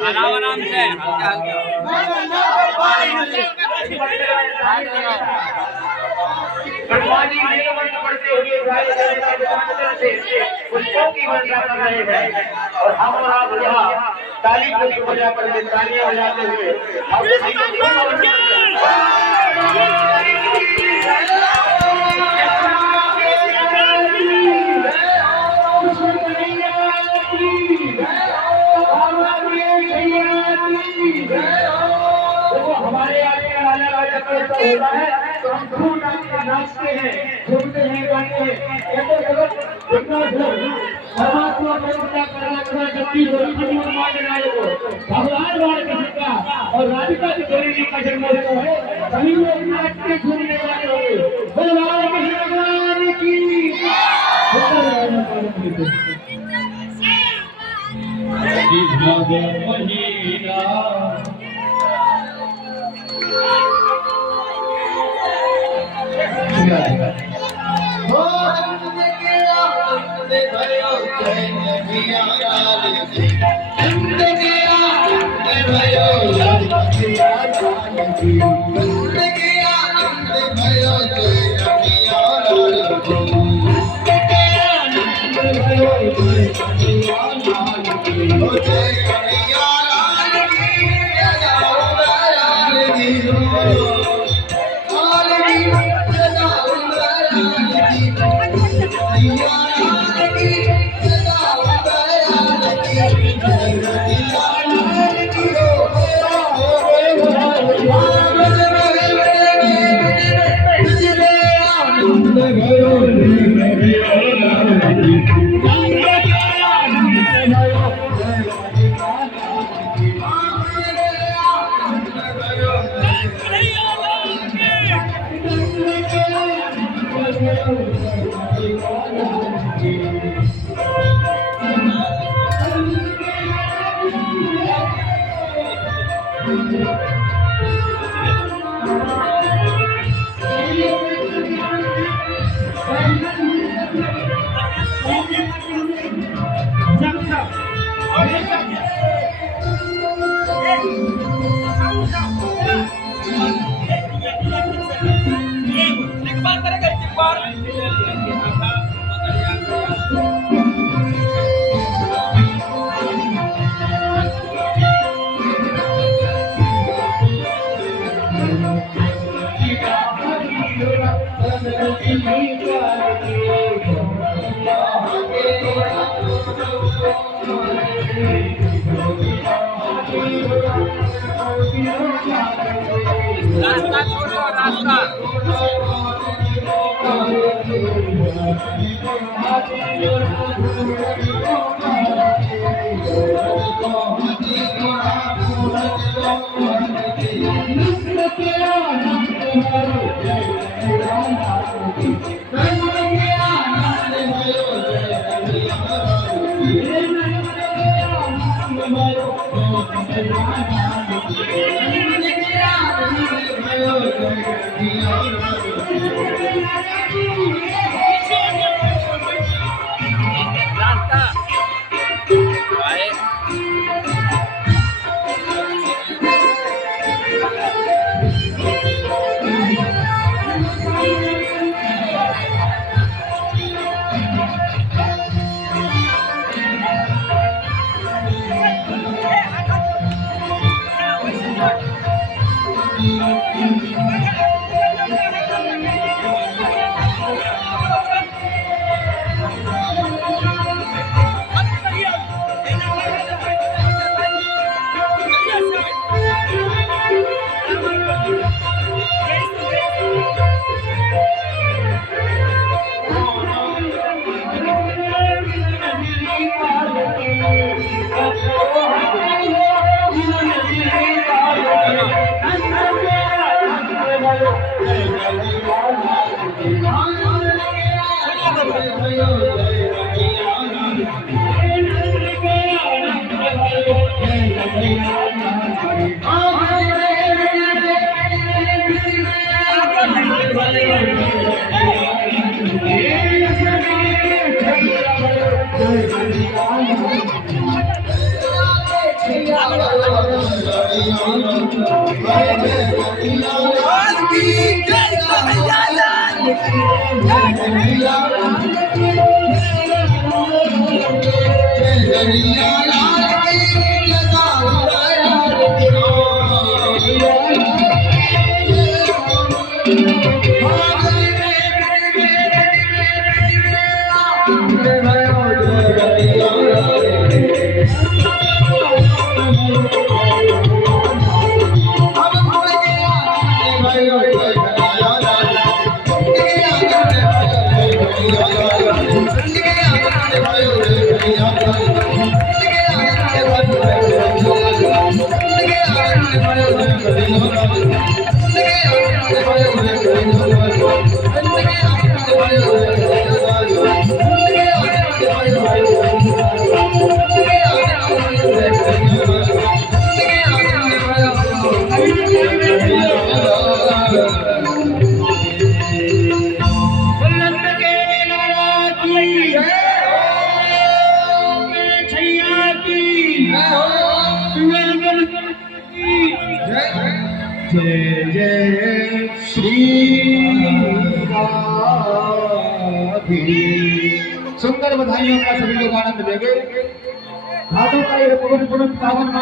आराम आराम से हल्का हल्का भगवान जी नीलकंठ पढ़ते हुए पुष्पों की वर्षा कर रहे हैं और हम और आप यहाँ ताली को बजा कर तालियां बजाते हुए हमारे आगे आने वाला होता है तो हम खूब नाचते हैं, घूमते हैं, गाते हैं। परमात्मा करुणा करना करना जबकि भगवान वाले का और राधिका की जोड़ी का जन्मोत्सव है। सभी लोग नाचते घूमने वाले होंगे। भगवान की रास्ता छोड़ो रास्ता जय जय श्री राधे। सुंदर बधाइयों का सभी लोग आनंद लेंगे। हाथों का ये पवन पुरुष पावन